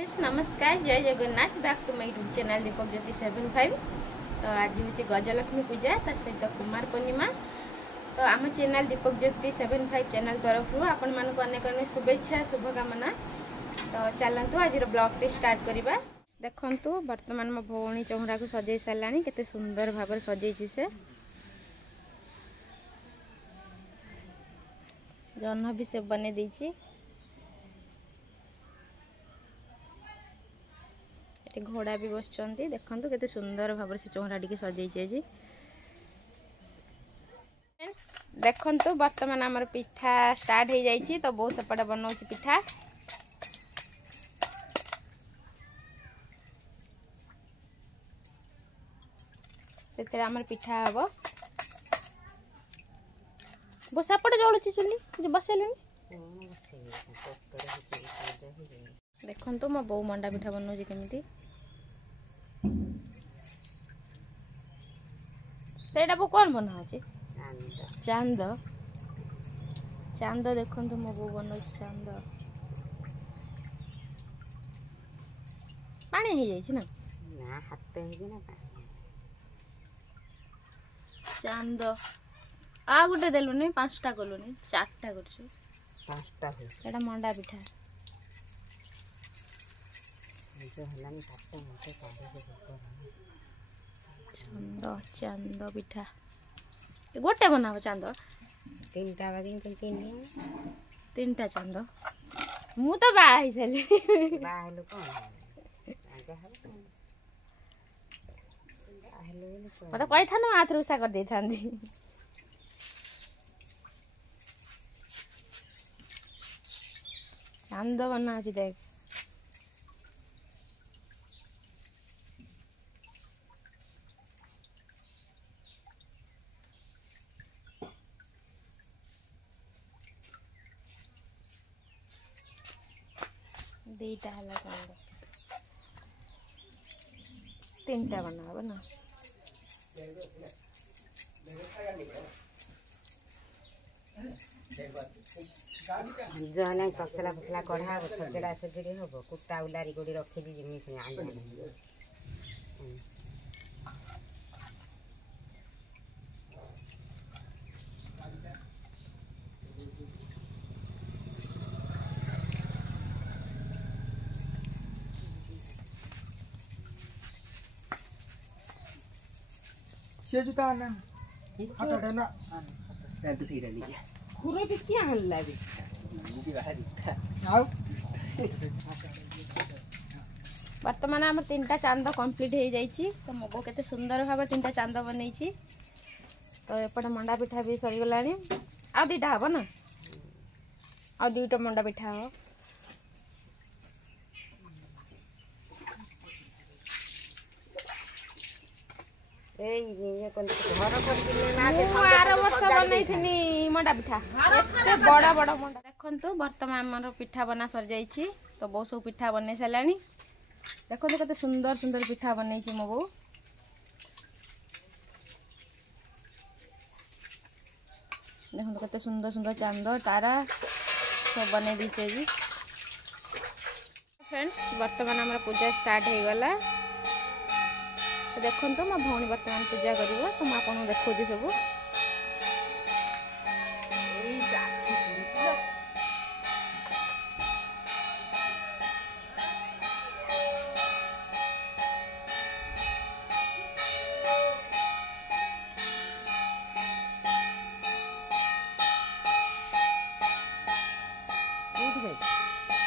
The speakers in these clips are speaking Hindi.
नमस्कार जय Jagannath back to my YouTube channel Deepak Jyoti 75। तो आज हूँ गजलक्ष्मी पूजा ता सहित कुमार पूर्णिमा। तो आम चैनल दीपक ज्योति 75 चैनल तरफ आपण मानक अनेक अनेक शुभेच्छा शुभकामना। तो चलतु आज ब्लॉग टी स्टार्ट करवा। देखंतु वर्तमान मो भौणी चौरा को सजे साराणी केते सुंदर भाव सजे से जह्न भी से बने देछि। घोड़ा भी बसचंती देखंतु केते सुंदर भाव से चौरा टी सजे जी। देखंतु वर्तमान आमर पिठा स्टार्ट हो जाइए। तो बहुत सेपटे बनाऊँ पिठा से आमर पिठा हम वो सेपटे जलुची चुली बसैलुनि। देखंतु मो बो मंडा पिठा बनाऊँ केमिति सेटा बो कौन बना चांद चांद देखंतु मो बो बनाऊँ चांद पानी हो जाइए ना हाथ चांद आ गोटे देलुनि 5टा कलुनि 4टा कर मंडा पिठा चांद चांद पिठा गोटे बनाब चांद 3टा चांद मु तो बाहर सारी मत कही था ना हाथ रुषा कर दे था चांद बना आज देख दीटा है चांद 3टा बनाब ना जहना तसला फसला कढ़ा सजड़ा सजड़ी हम कुटा उलारी गोड़ी रखी जमी से जुता आना हटा देना मैं तो सही डाली खुरे भी क्या हल्ला भी आओ वर्तमान आम 3टा चांद कंप्लीट हो जाइए। तो मो बो केते सुंदर भाव 3टा चांद बनई। तो एपटे मंडा पिठा भी सरीगला आ 2टा हम ना आ 2टा मंडा पिठा हम मंडा पिठा बड़ा बड़ा मंडा देखु। बर्तमान आम पिठा बना सरी जाइए। तो बो सब पिठा बन सारा देखो केते सुंदर सुंदर पिठा बनई मो बो देखो केते सुंदर सुंदर चांद तारा सब बन दीचे जी। फ्रेंड्स वर्तमान आम पूजा स्टार्ट हो गला। तो देखो मो भौणी वर्तमान पूजा कर तो मुझे आपको देखी सब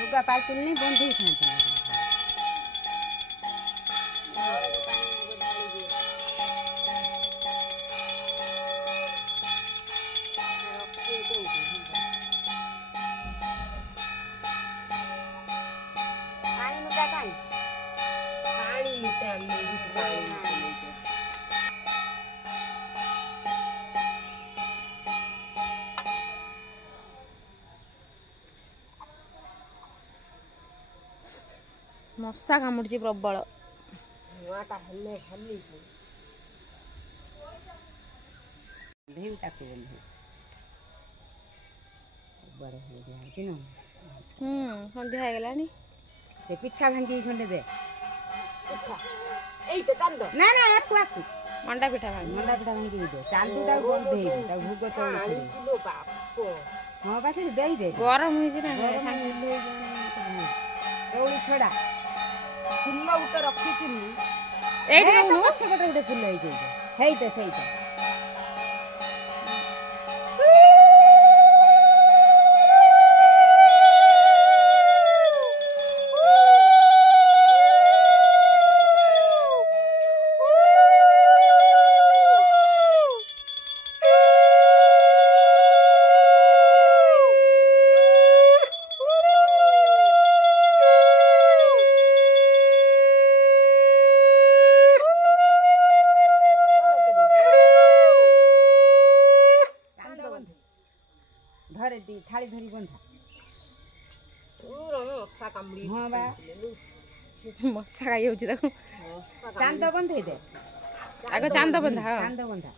लुगा पाती नहीं बंद ही मशा कामुड़ी प्रबल संध्या हो गलानी ସେ ପିଠା ଭାଙ୍ଗିକି ଖଣ୍ଡେ ଦେ ଏଇଟା ଚାନ୍ଦ ନା ନା ଆକୁ ଆକୁ ମଣ୍ଡା ପିଠା ଭାଙ୍ଗି ମଣ୍ଡା ପିଠା ଭାଙ୍ଗିକି ଦେ ଚାନ୍ଦୁଟାକୁ ଦେଇଦେ ତାକୁ ଭୋଗ ଚାଉଳ ହଁ ବା ସେ ଦେଇଦେ ଗରମ ହେଇଛି ନା ଚାଉଳ ଛଡ଼ା ଫୁଲ ଗୋଟେ ରଖିଥିଲି ଏଇଠି ତ ପଛ ପଟେ ଗୋଟେ ଫୁଲ ହେଇଯାଇଛି ହେଇଟା ସେଇଟା ଧରେ ଥାଳି ଧରି ବନ୍ଧା ହଁ ବା ମଶା ଖାଇଯାଉଛି ତାକୁ ଚାନ୍ଦ ବନ୍ଧେଇ ଦେ ଆଗ ଚାନ୍ଦ ବନ୍ଧା ହଁ ଚାନ୍ଦ ବନ୍ଧା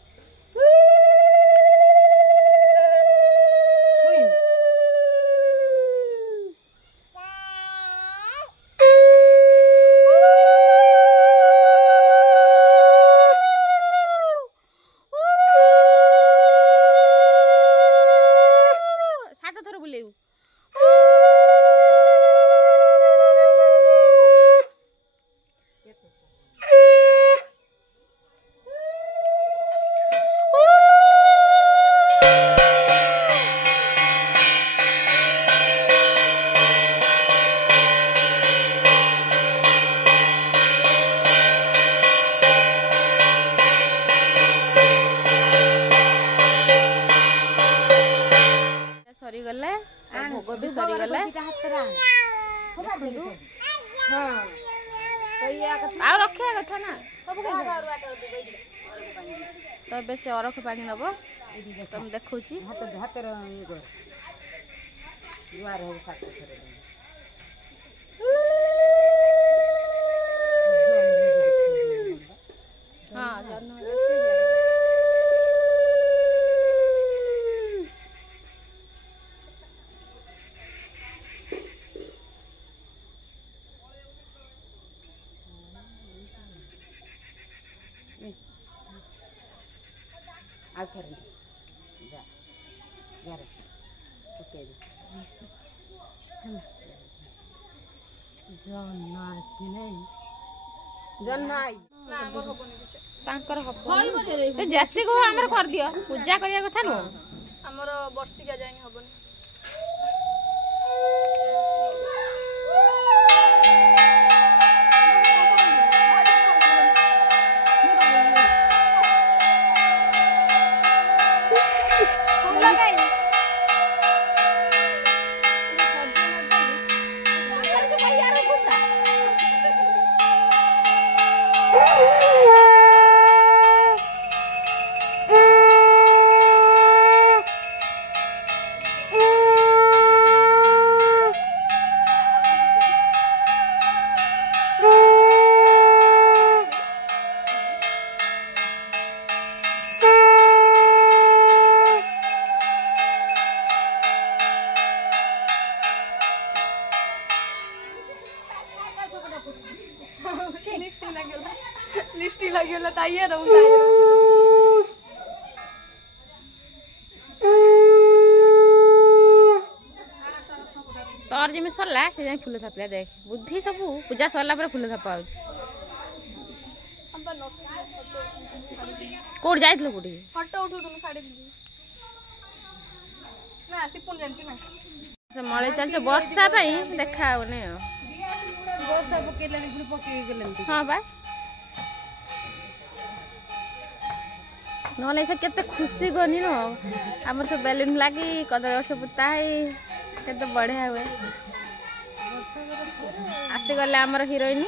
ସରିଗଲା ଭୋଗ ବି ସରିଗଲା ଆଉ ରଖିବା କଥା ନା ସବୁ ତ ଏବେ ସେ ଅରଖ ପାଣି ନବ ତମେ ଦେଖଉଛି ହାତର ଇଏ କର ଜୁଆର ହଉ ହଁ ଜହ୍ନ ଆଉ ଥରେ ଯା ଯାରେ ପକେଇ ଦେ ଜହ୍ନ ଆସି ନାହିଁ ଜହ୍ନ ଆଇ ତାଙ୍କର ହବ ଯେତିକି ହବ ଆମର କରିଦିଅ ପୂଜା କରିବା କଥା ନୁହଁ ଆମର ବର୍ଷିକା ଯାଇନି ହବନି लिस्टी लगियोला ताइए रहूं तोर जमी सरला से जाई फूल थापला देख बुद्धि सब पूजा सरला पर फूल थापा होछ कोड जाइतलो कोडी फोटो उठो तुम साड़ी ना सिपुन जानती ना से मळे चलछ वर्षा पई देखा होने ବର୍ଷା ପକେଇଲାଣି ପୁଣି ପକେଇ ଗଲେଣି हां बा नले से केते खुशी गनी न हमर तो बैलून लागी कदर गछ पुता है केते बढ़िया हुए आसी गले हमर हीरोइन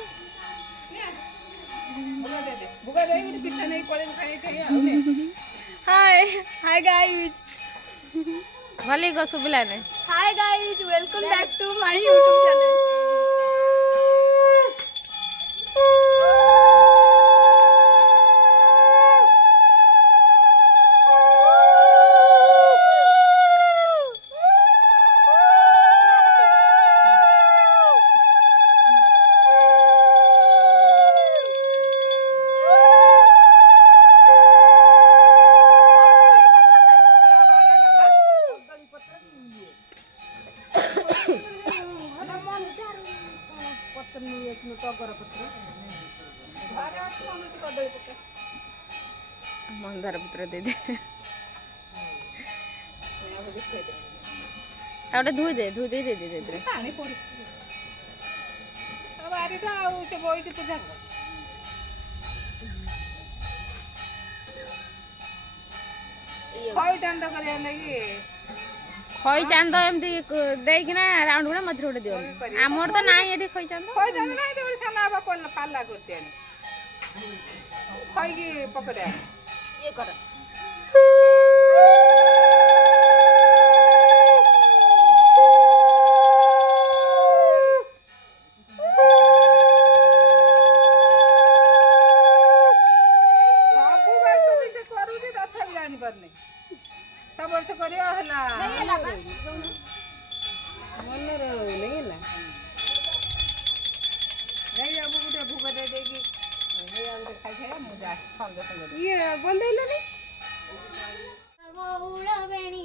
बुगा दे गुडी पिठा नै पळे खाए खाए आउने हाय हाय गाइस भले गो सुबिला ने hi guys welcome back to my YouTube channel ପତ୍ର ନେଇ ଆସିଲୁ ଟଗର ପତ୍ର ଘରେ ଅଛି ମନୁଛି କଦଳୀ ପତ୍ର मंदार पत्र दे दे धोई दे दे दे पानी पड़ी बारी तो आउ से बोई पूजा कर खई चांद करिया नेकी खई चांद एमती देकिना राउंड गुड़ा मझे गोटे दियो आमर तो नाई एठी खई चांद नहीं तो साना बापा पाला करते खई की पकड़े ये कर सब वर्ष करियो हला नहीं हला बा मन नहीं ହେଲା नहीं अब गुटे भूख दे देगी नहीं अब खाई खाई मजा संग संग ये बंदैलनी बहुला बेणी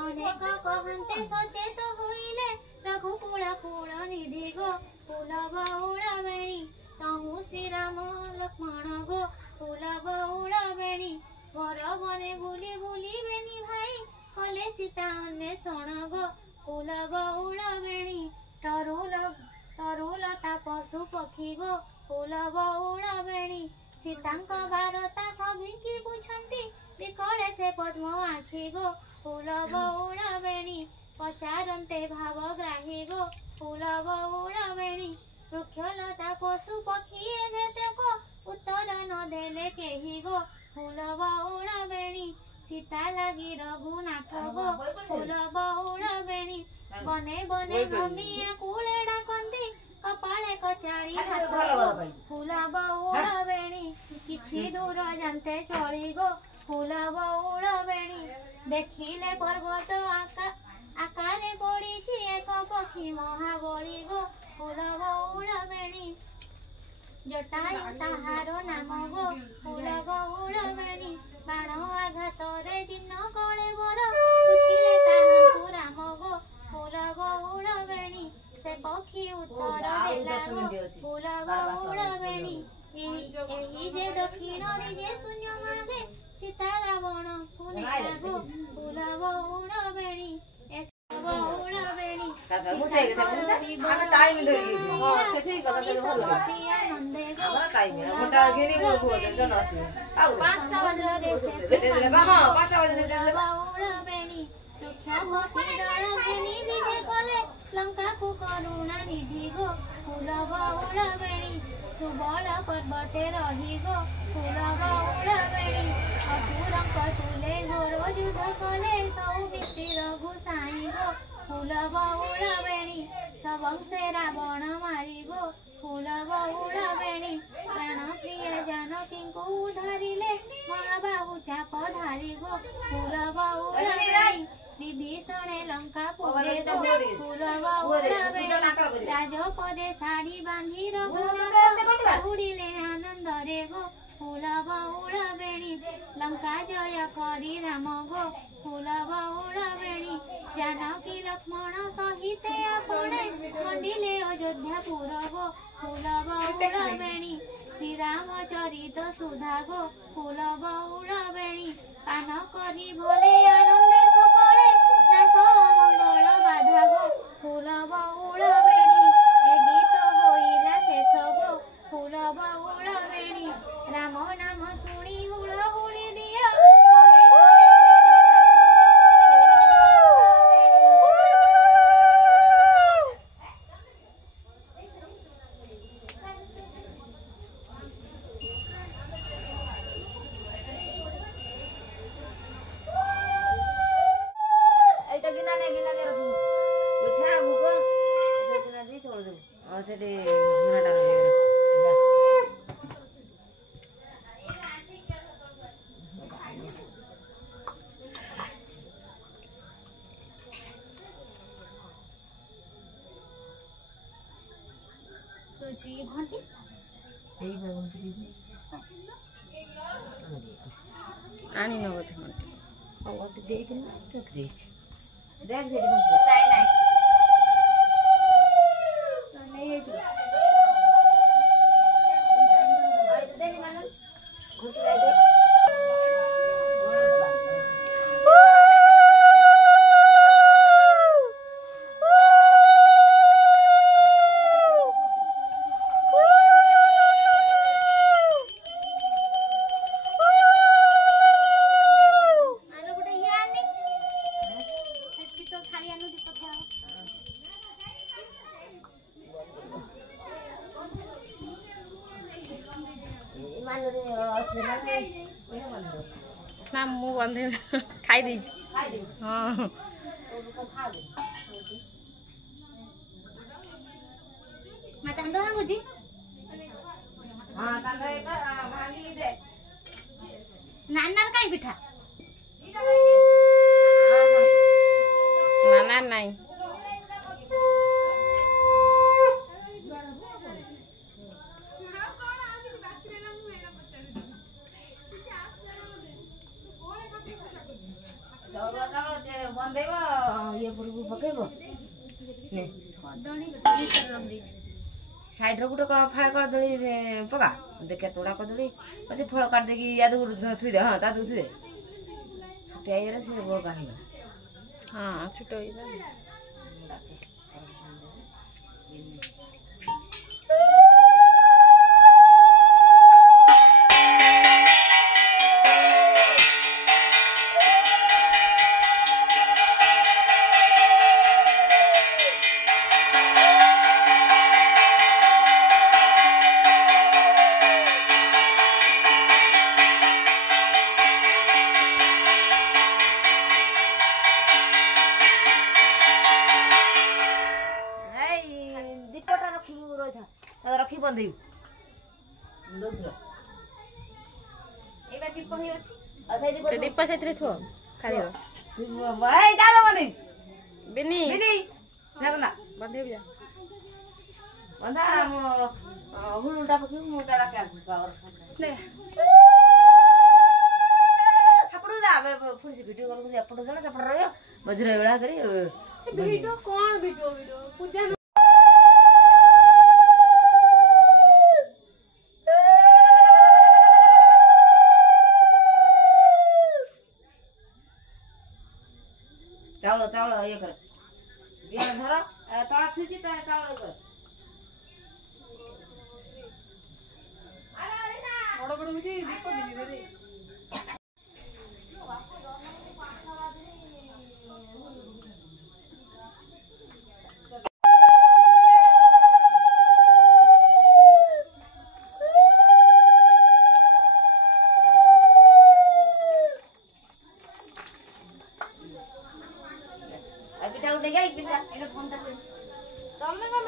अनेक कहन्ते सचेत होइले रघुकुल कुल निधि गो फूल बहुला बेणी तहु श्री राम लक्ष्मण गो फूल बहुला बेणी घर बने बुली बुली बेनी भाई कले सीता अन्वेषण गो फूल बहुला बेणी तरुलता पशु पक्षी गो फूल बहुला बेणी सीतांक बारता सभिकी बुझंती विकले से पद्म आखि गो फूल बहुला बेणी पचारन्ते भावग्राही गो फूल बहुला बेणी वृक्षलता पशु पक्षी जेतेक उत्तर न देले केही गो फूल बहुला बेणी सीता लागी रघुनाथ गो फूल बहुला बेणी बने बने भूमिया कूले डाकंती कपाले कचाड़ी हाथ फूल बहुला बेणी किछि दूर जानते चली गो फूल बहुला बेणी देखिले पर्वत आकारे पड़ीछि एक पक्षी महाबली गो फूल बहुला बेणी जटायु ताहारो नाम गो फूल बहुला बेणी बाण आघात रे जिन्न कले बर पूछिले ताहाकु राम गो फूल बहुला बेणी से पक्षी उत्तर देला गो फूल बहुला बेणी एही जे दक्षिण दिगे शून्य मागे सीता रावण कुनेला गो फूल बहुला बेणी बहुला बेणी हम टाइम धरि हां से ठीक कथा करे होला हमर टाइम है मोटा गिनी को दे जन आसी आउ 5टा बजे रे से दे दे बा हां 5टा बजे दे दे बहुला बेणी रक्षा भक्ति दल घेनी विजय कले लंका को करुणा निधि गो फूल बहुला बेणी सुबल पर्वते रही गो फूल बहुला बेणी असुरंक सुले घोर युद्ध कले सौमित्री रघु साई गो फूल बहुला बेणी सबंसे रावण मारी गो फूल बहुला बेणी प्राण प्रिय जानकी को धरिले महाबाहु चाप धारी गो फूल बहुला बेणी विभीषणे लंका पुरे गो फूल बहुला बेणी राजपदे साड़ी बांधी रघुनाथ उड़िले आनंद रे गो फूल बहुला बेणी लंका जय करी राम गो फूल बहुला बेणी जानकी लक्ष्मण सहिते आपणे मंडिले अयोध्यापुर गो फूल बहुला बेणी श्री राम चरित सुधा गो फूल बहुला बेणी पान करी भले आनंदे सकळे नाश मंगल बाधा गो फूल बहुला बेणी ए गीत होइला शेष गो फूल बहुला बेणी राम नाम सुनी हुळ हुळी दिया गिना रखू उठा भूको गिना दे छोड़ दे और से दे घाटा रख जा तो जी घंटी सही भगवंती आनी न बोथे घंटी और तो देख रख दे देख से नहीं नहीं तो नहीं है जो ମାନରେ ଅଛି ନା କୋଇ ମାନରେ ନା ମୁଁ ବନ୍ଧେ ଖାଇ ଦେଇଛି ଖାଇ ଦେ ହଁ ଲୋକ ଖା ଦେ ମା ଚାନ୍ଦ ଭାଙ୍ଗୁଛି ହଁ ତାହେଲେ ଏକ ଭାଙ୍ଗି ଦେ ନାନାର କାଇଁ ପିଠା ନା ନା ନାଇଁ ଦଉରା ଚାଉଳ ଯେ ବନ୍ଦେଇବ ଇଏ ପୁରକୁ ପକେଇବ ନେ କଦଳୀ ଭିତରେ ରଖିଦେଇଛୁ ସାଇଡ୍ ରେ ଗୋଟେ ଫାଳ କଦଳୀ ପକା ଦେଖେ ତୋଡ଼ା କଦଳୀ ଅଛି ଫଳ କାଟି ଦେଇକି ୟାଦୁ ଥୁଇ ଦେ ହଁ ତା ଥୁଇ ଦେ ଛୋଟିଆ ଇଏରେ ସେ ବଗା ହେଇଗଲା ହଁ ଛୋଟ ହେଇଗଲା ରଖି ବନ୍ଧେଇବୁ ଦଉଥିଲ ଏଇଟା ଦୀପ ହେଇ ଅଛି ଆଉ ସେଇ ସେ ଦୀପ ସେଥିରେ ଥୁଅ ଖାଇବ ଏଇ ଯାବେ ବନ୍ଧେଇ ବିନି ବିନି ନା ବନ୍ଧା ବନ୍ଧେଇବୁ ଯା ବନ୍ଧା ମୋ ହୁଳୁଟା ପକେଇବୁ ମୁଁ ତାଡ଼ା ସେପଟକୁ ଯା ପୁଣି ସେ ଭିଡ଼ିଓ କଲ୍ ଏପଟ ଜଣେ ସେପଟ ରହିବ ମଝିରେ ଏଇଭଳିଆ କରି ଭିଡ଼ିଓ କଣ ଭିଡ଼ିଓ ପୂଜା ଚାଉଳ ଚାଉଳ ଇଏ କର ଦିଅ ଧର ତଳା ଥୁଇକି ଚାଉଳ ଇଏ କର ବଡ଼ ବଡ଼ ହଉଛି ଦୀପ ଦିଦି ପିଠା ଗୋଟେ ଗାଇ ପିଠା ଏଇଟା ବନ୍ଧା ହୁଏ ତମେ କଣ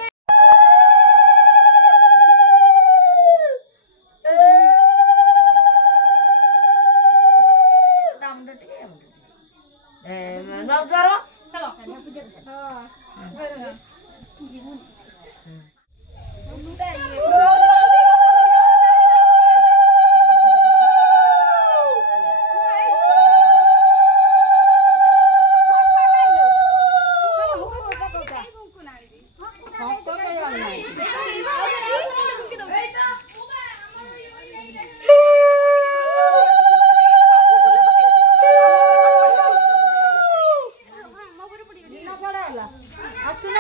ମୁଣ୍ଡ ଟିକେ ନଉଦ୍ୱାର ଆସୁନ